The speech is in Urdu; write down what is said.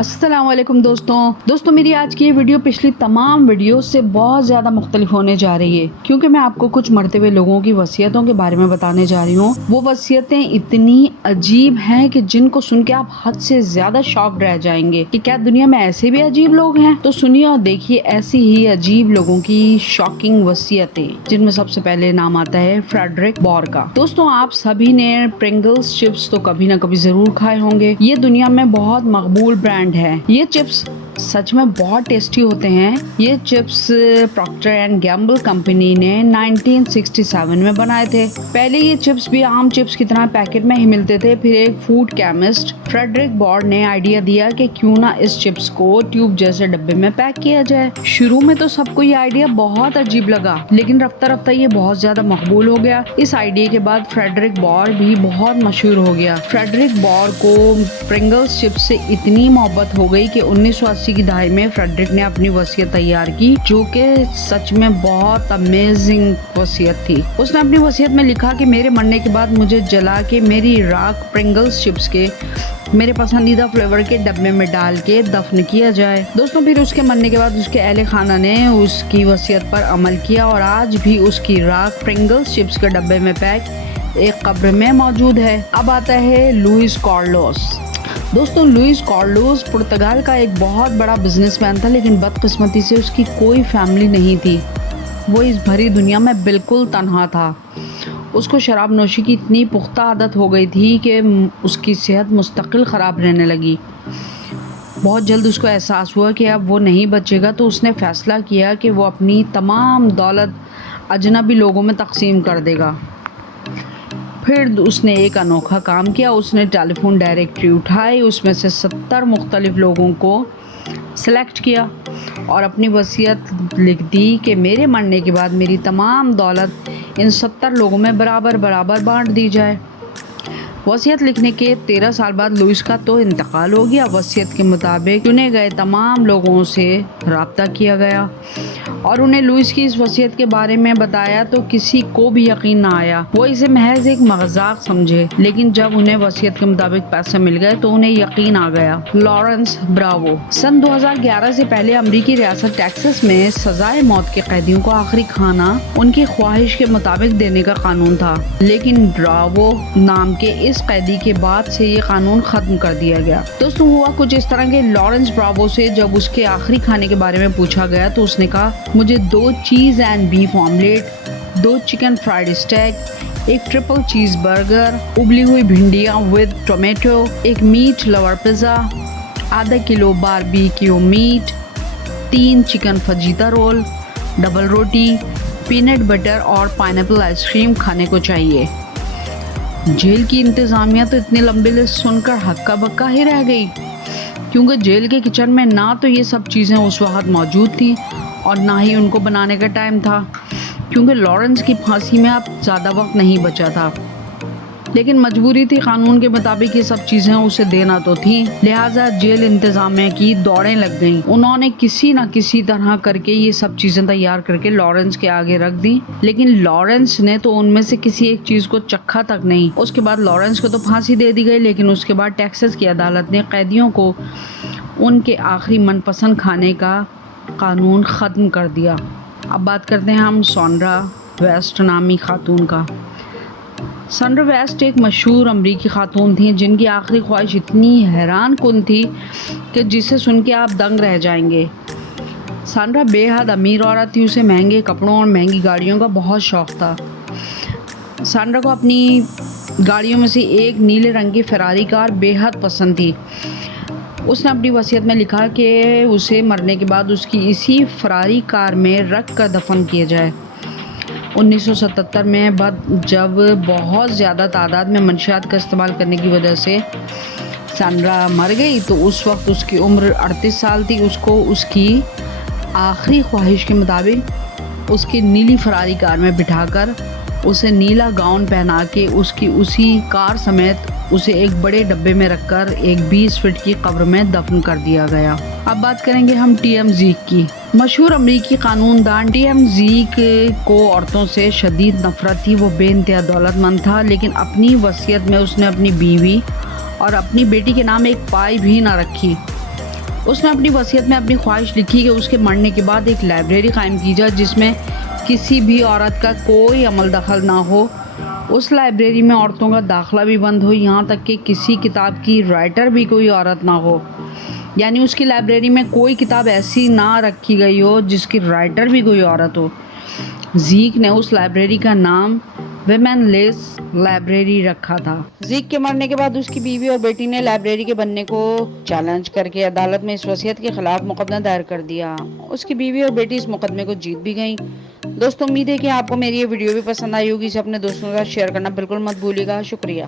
السلام علیکم دوستوں میری آج کی یہ ویڈیو پچھلی تمام ویڈیو سے بہت زیادہ مختلف ہونے جا رہی ہے، کیونکہ میں آپ کو کچھ مرتے ہوئے لوگوں کی وصیتوں کے بارے میں بتانے جا رہی ہوں۔ وہ وصیتیں اتنی عجیب ہیں کہ جن کو سن کے آپ حد سے زیادہ شاک رہ جائیں گے کہ کیا دنیا میں ایسے بھی عجیب لوگ ہیں۔ تو سنیے اور دیکھیے ایسی ہی عجیب لوگوں کی شاکنگ وصیتیں، جن میں سب سے پہلے نام آتا ہے فریڈرک بور کا۔ دوستوں آپ سبھی نے پرنگلز چپس تو کبھی نہ کبھی ضرور کھائے ہوں گے۔ یہ دنیا میں بہت مقبول برانڈ ہے۔ یہ چپس سچ میں بہت ٹیسٹی ہوتے ہیں۔ یہ chips Procter and gamble company نے 1967 میں بنائے تھے۔ پہلے یہ چپس بھی عام چپس کی طرح پیکٹ میں ہی ملتے تھے۔ پھر ایک فوڈ کیمسٹ فریڈرک بور نے آئیڈیا دیا کہ کیوں نہ اس چپس کو ٹیوب جیسے ڈبے میں پیک کیا جائے۔ شروع میں تو سب کو یہ آئیڈیا بہت عجیب لگا، لیکن رفتہ رفتہ یہ بہت زیادہ مقبول ہو گیا۔ اس آئیڈیا کے بعد فریڈرک بور بھی بہت مشہور ہو گیا۔ فریڈرک بور کو پرنگلز چپس سے اتنی محبت ہو گئی کہ 1980 کی دہائی میں فریڈرک نے اپنی وصیت تیار کی، جو کہ سچ میں بہت امیزنگ وصیت تھی۔ اس نے اپنی وصیت میں لکھا کہ میرے مرنے کے بعد مجھے جلا کے میری راکھ پرنگلز چپس کے میرے پسندیدہ فلیور کے ڈبے میں ڈال کے دفن کیا جائے۔ دوستوں پھر اس کے مرنے کے بعد اس کے اہل خانہ نے اس کی وصیت پر عمل کیا اور آج بھی اس کی راکھ پرنگلز چپس کے ڈبے میں پیک ایک قبر میں موجود ہے۔ اب آتا ہے لوئس کارلوس۔ دوستوں لوئس کارلوس پرتگال کا ایک بہت بڑا بزنس مین تھا، لیکن بدقسمتی سے اس کی کوئی فیملی نہیں تھی۔ وہ اس بھری دنیا میں بالکل تنہا تھا۔ اس کو شراب نوشی کی اتنی پختہ عادت ہو گئی تھی کہ اس کی صحت مستقل خراب رہنے لگی۔ بہت جلد اس کو احساس ہوا کہ اب وہ نہیں بچے گا، تو اس نے فیصلہ کیا کہ وہ اپنی تمام دولت اجنبی لوگوں میں تقسیم کر دے گا۔ پھر اس نے ایک انوکھا کام کیا۔ اس نے ٹیلی فون ڈائریکٹری اٹھائی، اس میں سے 70 مختلف لوگوں کو سلیکٹ کیا اور اپنی وصیت لکھ دی کہ میرے مرنے کے بعد میری تمام دولت ان 70 لوگوں میں برابر بانٹ دی جائے۔ وصیت لکھنے کے 13 سال بعد لوئس کا تو انتقال ہو گیا۔ وصیت کے مطابق چنے گئے تمام لوگوں سے رابطہ کیا گیا اور انہیں لوئس کی اس وصیت کے بارے میں بتایا تو کسی کو بھی یقین نہ آیا۔ وہ اسے محض ایک مذاق سمجھے، لیکن جب انہیں وصیت کے مطابق پیسے مل گئے تو انہیں یقین آ گیا۔ Lawrence Bravo. سن 2011 سے پہلے امریکی ریاست ٹیکساس میں سزائے موت کے قیدیوں کو آخری کھانا ان کی خواہش کے مطابق دینے کا قانون تھا، لیکن براوو نام کے اس قیدی کے بعد سے یہ قانون ختم کر دیا گیا۔ دوستوں ہوا کچھ اس طرح کہ لارنس براوو سے جب اس کے آخری کھانے کے بارے میں پوچھا گیا تو اس نے کہا مجھے 2 cheese and beef omelette, 2 chicken fried steak, ایک ٹرپل چیز برگر، ابلی ہوئی بھنڈیاں ود ٹومیٹو، ایک meat lover pizza, ½ kilo barbecue meat, 3 chicken fajita roll, double روٹی، پینٹ بٹر اور پائنیپل آئس کریم کھانے کو چاہیے۔ جیل کی انتظامیہ تو اتنی لمبی لسٹ سن کر ہکا بکا ہی رہ گئی، کیونکہ جیل کے کچن میں نہ تو یہ سب چیزیں اس وقت موجود تھیں اور نہ ہی ان کو بنانے کا ٹائم تھا، کیونکہ لارنس کی پھانسی میں اب زیادہ وقت نہیں بچا تھا۔ لیکن مجبوری تھی، قانون کے مطابق یہ سب چیزیں اسے دینا تو تھیں، لہٰذا جیل انتظامیہ کی دوڑیں لگ گئیں۔ انہوں نے کسی نہ کسی طرح کر کے یہ سب چیزیں تیار کر کے لارنس کے آگے رکھ دی، لیکن لارنس نے تو ان میں سے کسی ایک چیز کو چکھا تک نہیں۔ اس کے بعد لارنس کو تو پھانسی دے دی گئی، لیکن اس کے بعد ٹیکساس کی عدالت نے قیدیوں کو ان کے آخری من پسند کھانے کا قانون ختم کر دیا۔ اب بات کرتے ہیں ہم سانڈرا ویسٹ نامی خاتون کا۔ سانڈرا ویسٹ ایک مشہور امریکی خاتون تھیں جن کی آخری خواہش اتنی حیران کن تھی کہ جسے سن کے آپ دنگ رہ جائیں گے۔ سانڈرا بے حد امیر عورت تھی، اسے مہنگے کپڑوں اور مہنگی گاڑیوں کا بہت شوق تھا۔ سانڈرا کو اپنی گاڑیوں میں سے ایک نیلے رنگ کی فراری کار بے حد پسند تھی۔ اس نے اپنی وصیت میں لکھا کہ اسے مرنے کے بعد اس کی اسی فراری کار میں رکھ کر دفن کیا جائے۔ 1977 میں جب بہت زیادہ تعداد میں منشیات کا استعمال کرنے کی وجہ سے سانڈرا مر گئی تو اس وقت اس کی عمر 38 سال تھی۔ اس کو اس کی آخری خواہش کے مطابق اس کی نیلی فراری کار میں بٹھا کر اسے نیلا گاؤن پہنا کے اس کی اسی کار سمیت اسے ایک بڑے ڈبے میں رکھ کر ایک 20 فٹ کی قبر میں دفن کر دیا گیا۔ اب بات کریں گے ہم ٹی ایم زیک کی۔ مشہور امریکی قانون دان ٹی ایم زیک کو عورتوں سے شدید نفرت تھی۔ وہ بے انتہا دولت مند تھا، لیکن اپنی وصیت میں اس نے اپنی بیوی اور اپنی بیٹی کے نام ایک پائی بھی نہ رکھی۔ اس نے اپنی وصیت میں اپنی خواہش لکھی کہ اس کے مرنے کے بعد ایک لائبریری قائم کی جائے جس میں کسی بھی عورت کا کوئی عمل دخل نہ ہو. اس لائبریری میں عورتوں کا داخلہ بھی بند ہو، یہاں تک کہ کسی کتاب کی رائٹر بھی کوئی عورت نہ ہو. یعنی اس کی لائبریری میں کوئی کتاب ایسی نہ رکھی گئی ہو جس کی رائٹر بھی کوئی عورت ہو. زیک نے اس لائبریری کا نام ویمن لیس لائبریری رکھا تھا. زیک کے مرنے کے بعد اس کی بیوی اور بیٹی نے لائبریری کے بننے کو چیلنج کر کے عدالت میں اس وصیت کے خلاف مقدمہ دائر کر دیا. اس کی بیوی اور بیٹی اس مقدمے کو جیت بھی گئیں. دوستوں، امید ہے کہ آپ کو میری یہ ویڈیو بھی پسند آئی ہوگی. اسے اپنے دوستوں کے ساتھ شیئر کرنا بالکل مت بھولیے گا. شکریہ.